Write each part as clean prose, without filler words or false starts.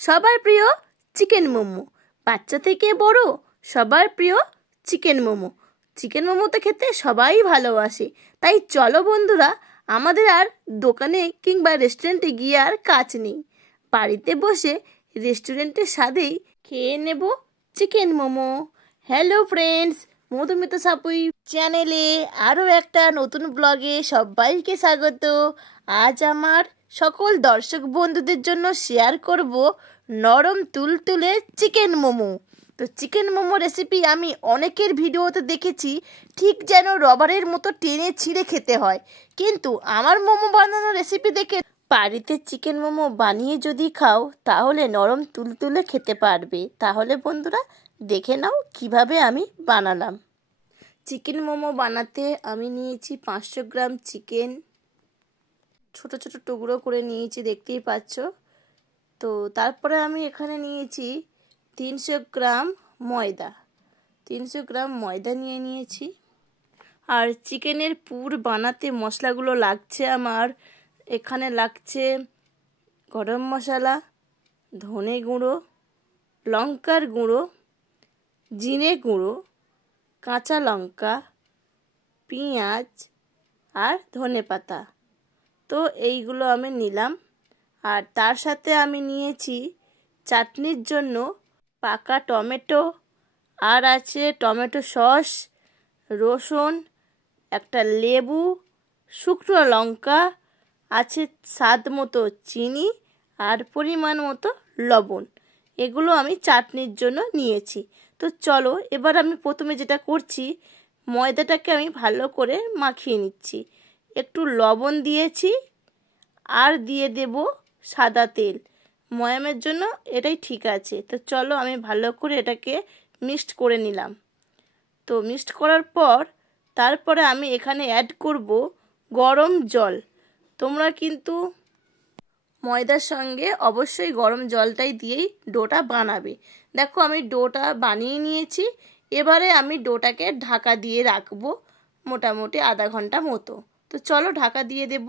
সবার প্রিয় চিকেন মোমো। বাচ্চা থেকে বড় সবার প্রিয় চিকেন মোমো। চিকেন মোমো তো খেতে সবাই ভালোবাসে। তাই চলো বন্ধুরা, আমাদের আর দোকানে কিংবা রেস্টুরেন্টে গিয়ে আর কাজ নেই। বাড়িতে বসে রেস্টুরেন্টের স্বাদেই খেয়ে নেব chicken momo. Hello friends, Madhumita Sapui চ্যানেলে আরও একটা নতুন ব্লগে সবাইকে স্বাগত। আজ আমার সকল দর্শক বন্ধুদের জন্য শেয়ার করব নরম তুলতুলে চিকেন মোমো। তো চিকেন মোমো রেসিপি আমি অনেকের ভিডিওতে দেখেছি ঠিক যেন রবারের মতো টেনে ছিঁড়ে খেতে হয়, কিন্তু আমার মোমো বানানোর রেসিপি দেখে বাড়িতে চিকেন মোমো বানিয়ে যদি খাও তাহলে নরম তুলতুলে খেতে পারবে। তাহলে বন্ধুরা দেখে নাও কিভাবে আমি বানালাম। চিকেন মোমো বানাতে আমি নিয়েছি 500 গ্রাম চিকেন, ছোট ছোট টুকরো করে নিয়েছি, দেখতেই পাচ্ছ। তো তারপরে আমি এখানে নিয়েছি 300 গ্রাম ময়দা, 300 গ্রাম ময়দা নিয়ে নিয়েছি। আর চিকেনের পুর বানাতে মশলাগুলো লাগছে আমার, এখানে লাগছে গরম মশলা, ধনে গুঁড়ো, লঙ্কার গুঁড়ো, জিরে গুঁড়ো, কাঁচা লঙ্কা, পেঁয়াজ আর ধনে পাতা। তো এইগুলো আমি নিলাম। আর তার সাথে আমি নিয়েছি চাটনির জন্য পাকা টমেটো, আর আছে টমেটো সস, রসুন, একটা লেবু, শুকনো লঙ্কা, আছে স্বাদ মতো চিনি আর পরিমাণ মতো লবণ। এগুলো আমি চাটনির জন্য নিয়েছি। তো চলো এবার আমি প্রথমে যেটা করছি, ময়দাটাকে আমি ভালো করে মাখিয়ে নিচ্ছি। একটু লবণ দিয়েছি আর দিয়ে দেব সাদা তেল। ময়ামের জন্য এটাই ঠিক আছে। তো চলো আমি ভালো করে এটাকে মিক্সড করে নিলাম। তো মিক্সড করার পর তারপরে আমি এখানে অ্যাড করব গরম জল। তোমরা কিন্তু ময়দার সঙ্গে অবশ্যই গরম জলটাই দিয়েই ডোটা বানাবে। দেখো আমি ডোটা বানিয়ে নিয়েছি। এবারে আমি ডোটাকে ঢাকা দিয়ে রাখবো মোটামুটি আধা ঘন্টা মতো। তো চলো ঢাকা দিয়ে দেব।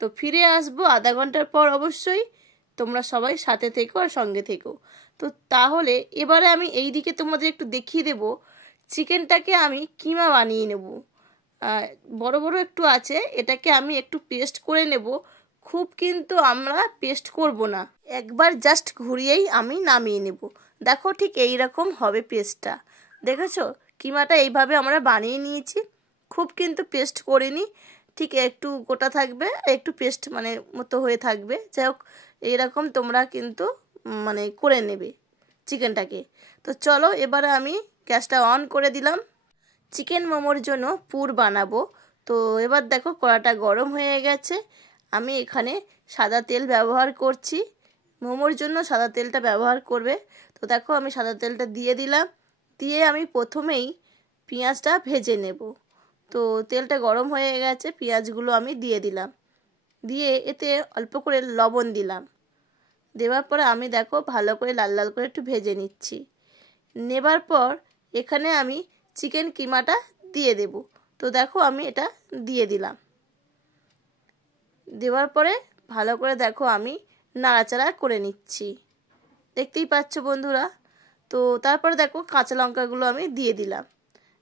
তো ফিরে আসবো আধা ঘন্টার পর। অবশ্যই তোমরা সবাই সাথে থেকো আর সঙ্গে থেকো। তো তাহলে এবারে আমি এই দিকে তোমাদের একটু দেখিয়ে দেব চিকেনটাকে আমি কিমা বানিয়ে নেব। বড় বড় একটু আছে, এটাকে আমি একটু পেস্ট করে নেব। খুব কিন্তু আমরা পেস্ট করব না, একবার জাস্ট ঘুরিয়েই আমি নামিয়ে নেব। দেখো ঠিক এই রকম হবে পেস্টটা। দেখেছো কিমাটা এইভাবে আমরা বানিয়ে নিয়েছি। খুব কিন্তু পেস্ট করিনি, ঠিক একটু গোটা থাকবে, একটু পেস্ট মানে মতো হয়ে থাকবে। যাই হোক এইরকম তোমরা কিন্তু মানে করে নেবে চিকেনটাকে। তো চলো এবারে আমি গ্যাসটা অন করে দিলাম। চিকেন মোমোর জন্য পুর বানাবো। তো এবার দেখো কড়াটা গরম হয়ে গেছে। আমি এখানে সাদা তেল ব্যবহার করছি। মোমোর জন্য সাদা তেলটা ব্যবহার করবে। তো দেখো আমি সাদা তেলটা দিয়ে দিলাম। দিয়ে আমি প্রথমেই পেঁয়াজটা ভেজে নেব। তো তেলটা গরম হয়ে গেছে, পেঁয়াজগুলো আমি দিয়ে দিলাম। দিয়ে এতে অল্প করে লবণ দিলাম। দেওয়ার পরে আমি দেখো ভালো করে লাল লাল করে একটু ভেজে নিচ্ছি। নেবার পর এখানে আমি চিকেন কিমাটা দিয়ে দেব। তো দেখো আমি এটা দিয়ে দিলাম। দেওয়ার পরে ভালো করে দেখো আমি নাড়াচাড়া করে নিচ্ছি, দেখতেই পাচ্ছ বন্ধুরা। তো তারপরে দেখো কাঁচা লঙ্কাগুলো আমি দিয়ে দিলাম।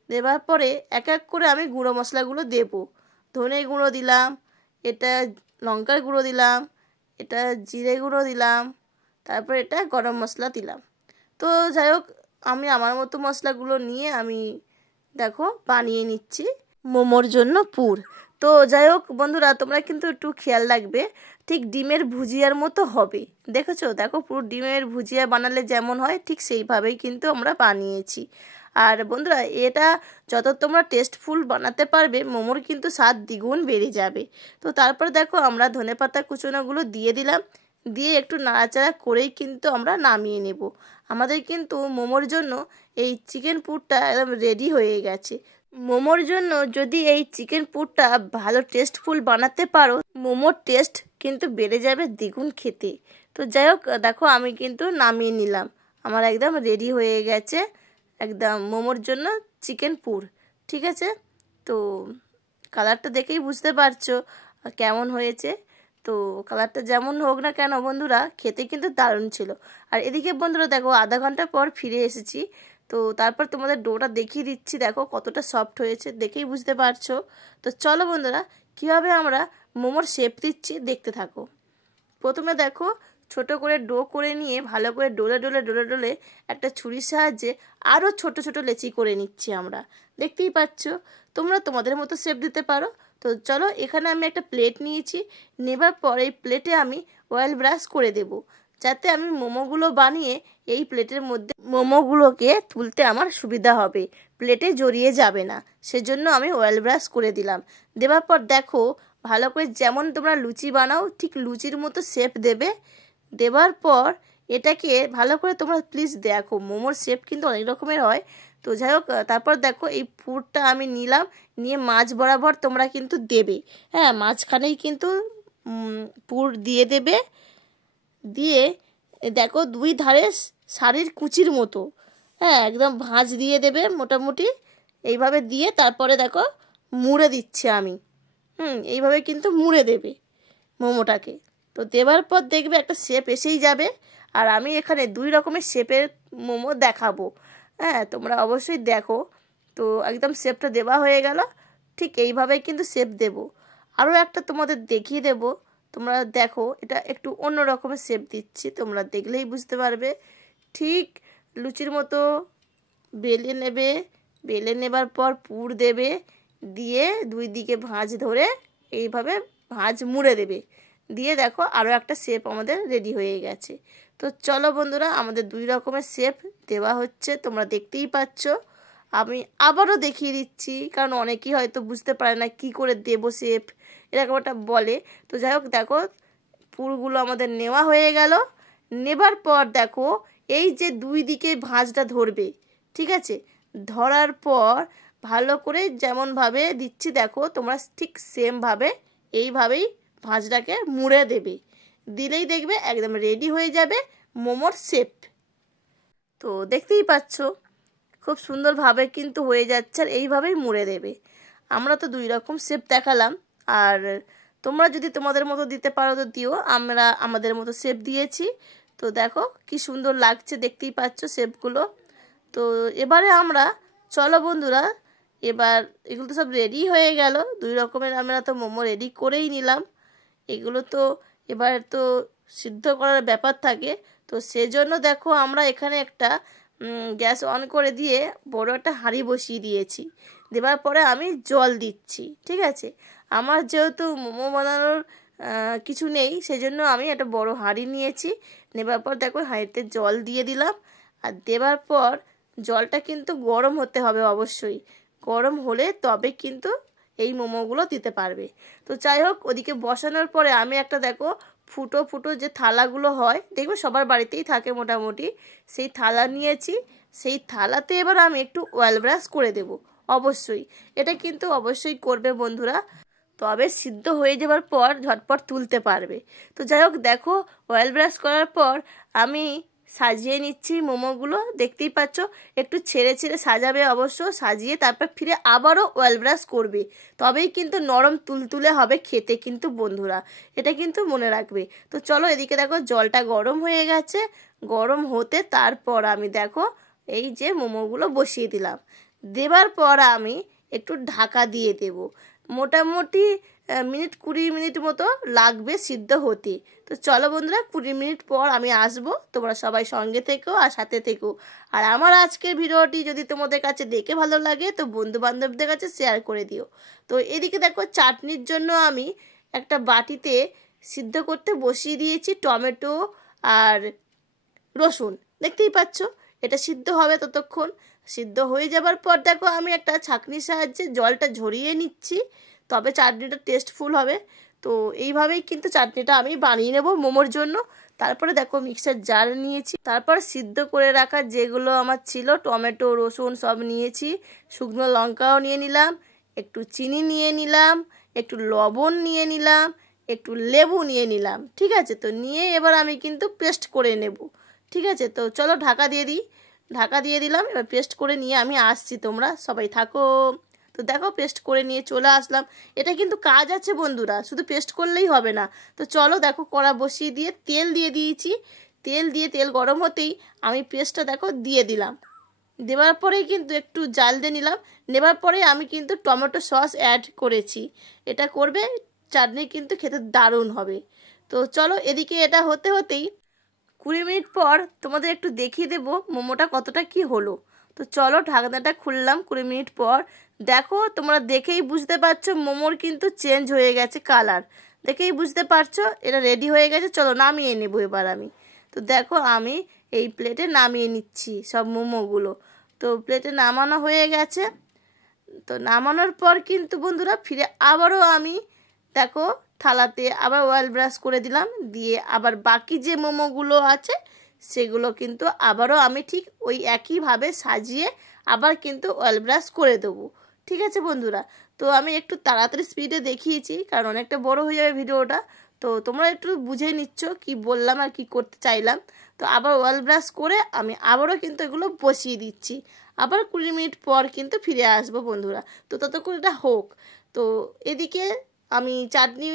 দেওয়ার পরে এক এক করে আমি গুঁড়ো মশলাগুলো দেব। ধনে গুঁড়ো দিলাম, এটা লঙ্কার গুঁড়ো দিলাম, এটা জিরে গুঁড়ো দিলাম, তারপর এটা গরম মশলা দিলাম। তো যাই হোক আমি আমার মতো মশলাগুলো নিয়ে আমি দেখো বানিয়ে নিচ্ছি মোমোর জন্য পুর। তো যাই হোক বন্ধুরা তোমরা কিন্তু একটু খেয়াল রাখবে, ঠিক ডিমের ভুজিয়ার মতো হবে। দেখেছো দেখো পুরো ডিমের ভুজিয়া বানালে যেমন হয় ঠিক সেইভাবেই কিন্তু আমরা বানিয়েছি। আর বন্ধুরা এটা যত তোমরা টেস্টফুল বানাতে পারবে মোমোর কিন্তু স্বাদ দ্বিগুণ বেড়ে যাবে। তো তারপর দেখো আমরা ধনেপাতা কুচোনোগুলো দিয়ে দিলাম। দিয়ে একটু নাড়াচাড়া করেই কিন্তু আমরা নামিয়ে নেব। আমাদের কিন্তু মোমোর জন্য এই চিকেন পুরটা একদম রেডি হয়ে গেছে। মোমোর জন্য যদি এই চিকেন পুরটা ভালো টেস্টফুল বানাতে পারো, মোমোর টেস্ট কিন্তু বেড়ে যাবে দ্বিগুণ খেতে। তো যাই হোক দেখো আমি কিন্তু নামিয়ে নিলাম। আমার একদম রেডি হয়ে গেছে একদম মোমোর জন্য চিকেন পুর। ঠিক আছে, তো কালারটা দেখেই বুঝতে পারছো কেমন হয়েছে। তো তো কালারটা যেমন হোক না কেন বন্ধুরা, খেতে কিন্তু দারুণ ছিল। আর এদিকে বন্ধুরা দেখো, আধা ঘন্টা পর ফিরে এসেছি। তো তারপর তোমাদের ডোটা দেখিয়ে দিচ্ছি, দেখো কতটা সফট হয়েছে, দেখেই বুঝতে পারছো। তো চলো বন্ধুরা, কীভাবে আমরা মোমোর শেপ দিচ্ছি দেখতে থাকো। প্রথমে দেখো, ছোট করে ডো করে নিয়ে ভালো করে ডোলে ডোলে ডোলে ডোলে একটা ছুরির সাহায্যে আরও ছোট ছোট লেচি করে নিচ্ছি আমরা। দেখতেই পাচ্ছ, তোমরা তোমাদের মতো শেপ দিতে পারো। তো চলো, এখানে আমি একটা প্লেট নিয়েছি। নেবার পর এই প্লেটে আমি অয়েল ব্রাশ করে দেব, যাতে আমি মোমোগুলো বানিয়ে এই প্লেটের মধ্যে মোমোগুলোকে তুলতে আমার সুবিধা হবে, প্লেটে জড়িয়ে যাবে না। সেজন্য আমি অয়েল ব্রাশ করে দিলাম। দেওয়ার পর দেখো, ভালো করে যেমন তোমরা লুচি বানাও ঠিক লুচির মতো শেপ দেবে। দেওয়ার পর এটাকে ভালো করে তোমরা প্লিজ দেখো, মোমোর শেপ কিন্তু অনেক রকমের হয়। তো যাই হোক, তারপর দেখো এই পুরটা আমি নিলাম, নিয়ে মাছ বরাবর তোমরা কিন্তু দেবে। হ্যাঁ, মাঝখানেই কিন্তু পুর দিয়ে দেবে। দিয়ে দেখো দুই ধারে শাড়ির কুচির মতো, হ্যাঁ একদম ভাঁজ দিয়ে দেবে মোটামুটি। এইভাবে দিয়ে তারপরে দেখো মুড়ে দিচ্ছি আমি। এইভাবে কিন্তু মুড়ে দেবে মোমোটাকে। তো দেওয়ার পর দেখবে একটা শেপ এসেই যাবে। আর আমি এখানে 2 রকমের শেপের মোমো দেখাবো, হ্যাঁ তোমরা অবশ্যই দেখো। তো একদম শেপটা দেওয়া হয়ে গেল, ঠিক এইভাবে কিন্তু শেপ দেব। আরও একটা তোমাদের দেখিয়ে দেব, তোমরা দেখো এটা একটু অন্য রকমের শেপ দিচ্ছি, তোমরা দেখলেই বুঝতে পারবে। ঠিক লুচির মতো বেলে নেবে, বেলে নেবার পর পুর দেবে, দিয়ে 2 দিকে ভাঁজ ধরে এইভাবে ভাঁজ মুড়ে দেবে। দিয়ে দেখো আরও একটা শেপ আমাদের রেডি হয়ে গেছে। তো চলো বন্ধুরা, আমাদের 2 রকমের শেপ দেওয়া হচ্ছে, তোমরা দেখতেই পাচ্ছ। আমি আবারও দেখিয়ে দিচ্ছি, কারণ অনেকেই হয়তো বুঝতে পারে না কি করে দেবো শেপ, এরকম একটা বলে। তো যাই হোক, দেখো পুরগুলো আমাদের নেওয়া হয়ে গেল। নেবার পর দেখো, এই যে 2 দিকে ভাঁজটা ধরবে, ঠিক আছে, ধরার পর ভালো করে যেমনভাবে দিচ্ছি দেখো, তোমরা ঠিক সেমভাবে এইভাবেই ভাঁজটাকে মুড়ে দেবে। দিলেই দেখবে একদম রেডি হয়ে যাবে মোমোর শেপ। তো দেখতেই পাচ্ছ খুব সুন্দরভাবে কিন্তু হয়ে যাচ্ছে, আর এইভাবেই মুড়ে দেবে। আমরা তো 2 রকম শেপ দেখালাম, আর তোমরা যদি তোমাদের মতো দিতে পারো তো দিও, আমরা আমাদের মতো শেপ দিয়েছি। তো দেখো কি সুন্দর লাগছে, দেখতেই পাচ্ছ শেপগুলো। তো এবারে আমরা, চলো বন্ধুরা, এবার এগুলো তো সব রেডি হয়ে গেল, 2 রকমের আমরা তো মোমো রেডি করেই নিলাম। এগুলো তো এবার তো সিদ্ধ করার ব্যাপার থাকে। তো সেজন্য দেখো আমরা এখানে একটা গ্যাস অন করে দিয়ে বড় একটা হাঁড়ি বসিয়ে দিয়েছি। দেওয়ার পরে আমি জল দিচ্ছি, ঠিক আছে। আমার যেহেতু মোমো বানানোর কিছু নেই, সেজন্য আমি একটা বড় হাঁড়ি নিয়েছি। নেবার পর দেখো হাঁড়িতে জল দিয়ে দিলাম। আর দেওয়ার পর জলটা কিন্তু গরম হতে হবে অবশ্যই, গরম হলে তবে কিন্তু এই মোমোগুলো দিতে পারবে। তো যাই হোক, ওদিকে বসানোর পরে আমি একটা দেখো ফুটো ফুটো যে থালাগুলো হয়, দেখবে সবার বাড়িতেই থাকে মোটামুটি, সেই থালা নিয়েছি। সেই থালাতে এবার আমি একটু অয়েল ব্রাশ করে দেব অবশ্যই, এটা কিন্তু অবশ্যই করবে বন্ধুরা, তবে সিদ্ধ হয়ে যাবার পর ঝটপট তুলতে পারবে। তো যাই হোক, দেখো অয়েল ব্রাশ করার পর আমি সাজিয়ে নিচ্ছি মোমোগুলো, দেখতেই পাচ্ছ। একটু ছেড়ে ছেড়ে সাজাবে অবশ্য, সাজিয়ে তারপর ফিরে আবারও অয়েল ব্রাশ করবে, তবেই কিন্তু নরম তুলতুলে হবে খেতে কিন্তু বন্ধুরা, এটা কিন্তু মনে রাখবে। তো চলো, এদিকে দেখো জলটা গরম হয়ে গেছে। গরম হতে তারপর আমি দেখো এই যে মোমোগুলো বসিয়ে দিলাম। দেবার পর আমি একটু ঢাকা দিয়ে দেব, মোটামুটি 20 মিনিট মতো লাগবে সিদ্ধ হতে। তো চলো বন্ধুরা, 20 মিনিট পর আমি আসবো, তোমরা সবাই সঙ্গে থেকো আর সাথে থেকো। আর আমার আজকের ভিডিওটি যদি তোমাদের কাছে দেখে ভালো লাগে তো বন্ধু বান্ধবদের কাছে শেয়ার করে দিও। তো এদিকে দেখো চাটনির জন্য আমি একটা বাটিতে সিদ্ধ করতে বসিয়ে দিয়েছি টমেটো আর রসুন, দেখতেই পাচ্ছ। এটা সিদ্ধ হবে ততক্ষণ। সিদ্ধ হয়ে যাবার পর দেখো আমি একটা ছাঁকনির সাহায্যে জলটা ঝরিয়ে নিচ্ছি, তবে চাটনিটা টেস্টফুল হবে। তো এইভাবেই কিন্তু চাটনিটা আমি বানিয়ে নেব মোমোর জন্য। তারপরে দেখো মিক্সার জার নিয়েছি, তারপর সিদ্ধ করে রাখা যেগুলো আমার ছিল টমেটো রসুন সব নিয়েছি, শুকনো লঙ্কাও নিয়ে নিলাম, একটু চিনি নিয়ে নিলাম, একটু লবণ নিয়ে নিলাম, একটু লেবু নিয়ে নিলাম, ঠিক আছে। তো নিয়ে এবার আমি কিন্তু পেস্ট করে নেব, ঠিক আছে। তো চলো ঢাকা দিয়ে দিই, ঢাকা দিয়ে দিলাম। এবার পেস্ট করে নিয়ে আমি আসছি, তোমরা সবাই থাকো। তো তো দেখো পেস্ট করে নিয়ে চলে আসলাম। এটা কিন্তু কাজ আছে বন্ধুরা, শুধু পেস্ট করলেই হবে না। তো চলো দেখো কড়া বসিয়ে দিয়ে তেল দিয়ে দিয়েছি। তেল গরম হতেই আমি পেস্টটা দেখো দিয়ে দিলাম। দেওয়ার পরেই কিন্তু একটু জাল দিয়ে নিলাম। নেবার পরে আমি কিন্তু টমেটো সস অ্যাড করেছি। এটা করবে, চাটনি কিন্তু খেতে দারুণ হবে। তো চলো এদিকে এটা হতে হতেই 20 মিনিট পর তোমাদের একটু দেখিয়ে দেবো মোমোটা কতটা কি হলো। তো চলো ঢাকনাটা খুললাম 20 মিনিট পর। দেখো তোমরা দেখেই বুঝতে পারছো মোমোর কিন্তু চেঞ্জ হয়ে গেছে কালার, দেখেই বুঝতে পারছো এটা রেডি হয়ে গেছে। চলো নামিয়ে নেবো এবার আমি। তো দেখো আমি এই প্লেটে নামিয়ে নিচ্ছি সব মোমোগুলো। তো প্লেটে নামানো হয়ে গেছে। তো নামানোর পর কিন্তু বন্ধুরা ফিরে আবারও আমি দেখো থালাতে আবার অয়েল ব্রাশ করে দিলাম, দিয়ে আবার বাকি যে মোমোগুলো আছে সেগুলো কিন্তু আবারও আমি ঠিক ওই একইভাবে সাজিয়ে আবার কিন্তু অয়েল ব্রাশ করে দেবো। ঠিক আছে বন্ধুরা, তো আমি একটু তাড়াতাড়ি স্পিডে দেখিয়েছি কারণ অনেকটা বড় হয়ে যাবে ভিডিওটা। তো তোমরা একটু বুঝে নিচ্ছ কি বললাম আর কি করতে চাইলাম। তো আবার অয়েল ব্রাশ করে আমি আবারও কিন্তু এগুলো বসিয়ে দিচ্ছি। আবার 20 মিনিট পর কিন্তু ফিরে আসবো বন্ধুরা। তো ততক্ষণ এটা হোক। তো এদিকে আমি চাটনি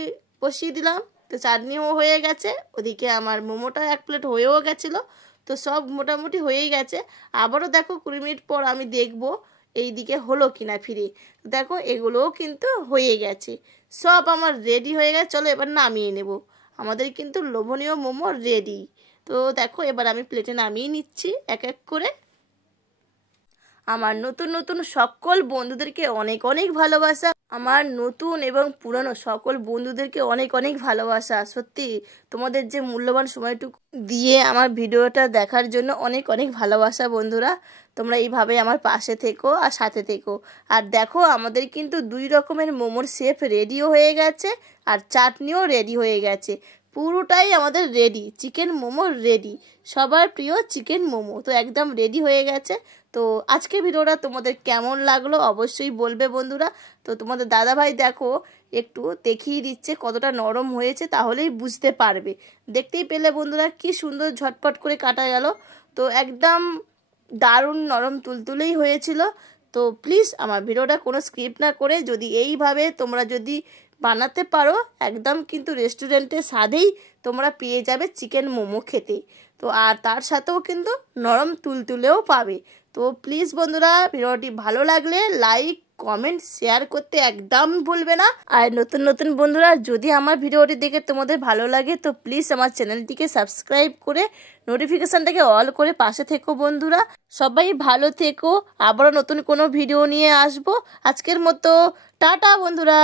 বসিয়ে দিলাম। তো চাটনিও হয়ে গেছে, ওদিকে আমার মোমোটা 1 প্লেট হয়েও গেছিলো। তো সব মোটামুটি হয়েই গেছে। আবারও দেখো 20 মিনিট পর আমি দেখবো এই দিকে হলো কিনা ফিরে। দেখো এগুলোও কিন্তু হয়ে গেছে, সব আমার রেডি হয়ে গেছে। চলো এবার নামিয়ে নেব। আমাদের কিন্তু লোভনীয় মোমো রেডি। তো দেখো এবার আমি প্লেটে নামিয়ে নিচ্ছি এক এক করে। আমার নতুন নতুন সকল বন্ধুদেরকে অনেক অনেক ভালোবাসা। আমার নতুন এবং পুরনো সকল বন্ধুদেরকে অনেক অনেক ভালোবাসা। সত্যি তোমাদের যে মূল্যবান সময়টুকু দিয়ে আমার ভিডিওটা দেখার জন্য অনেক অনেক ভালোবাসা বন্ধুরা। তোমরা এইভাবে আমার পাশে থেকো আর সাথে থেকো। আর দেখো আমাদের কিন্তু 2 রকমের মোমোর শেপ রেডিও হয়ে গেছে আর চাটনিও রেডি হয়ে গেছে। পুরোটাই আমাদের রেডি, চিকেন মোমো রেডি, সবার প্রিয় চিকেন মোমো তো একদম রেডি হয়ে গেছে। তো আজকে ভিডিওটা তোমাদের কেমন লাগলো অবশ্যই বলবে বন্ধুরা। তো তোমাদের দাদাভাই দেখো একটু দেখিয়ে দিচ্ছে কতটা নরম হয়েছে, তাহলেই বুঝতে পারবে। দেখতেই পেলে বন্ধুরা কি সুন্দর ঝটপট করে কাটা গেল। তো একদম দারুণ নরম তুলতুলেই হয়েছিল। তো প্লিজ আমার ভিডিওটা কোনো স্ক্রিপ্ট না করে যদি এইভাবে তোমরা যদি বানাতে পারো একদম কিন্তু রেস্টুরেন্টের স্বাদেই তোমরা পেয়ে যাবে চিকেন মোমো খেতে। তো আর তার সাথেও কিন্তু নরম তুলতুলেও পাবে। তো প্লিজ বন্ধুরা ভিডিওটি ভালো লাগলে লাইক কমেন্ট শেয়ার করতে একদম ভুলবে না। আর নতুন নতুন বন্ধুরা যদি আমার ভিডিওটি দেখে তোমাদের ভালো লাগে তো প্লিজ আমার চ্যানেলটিকে সাবস্ক্রাইব করে নোটিফিকেশানটাকে অল করে পাশে থেকো বন্ধুরা। সবাই ভালো থেকো, আবারও নতুন কোনো ভিডিও নিয়ে আসবো। আজকের মতো টাটা বন্ধুরা।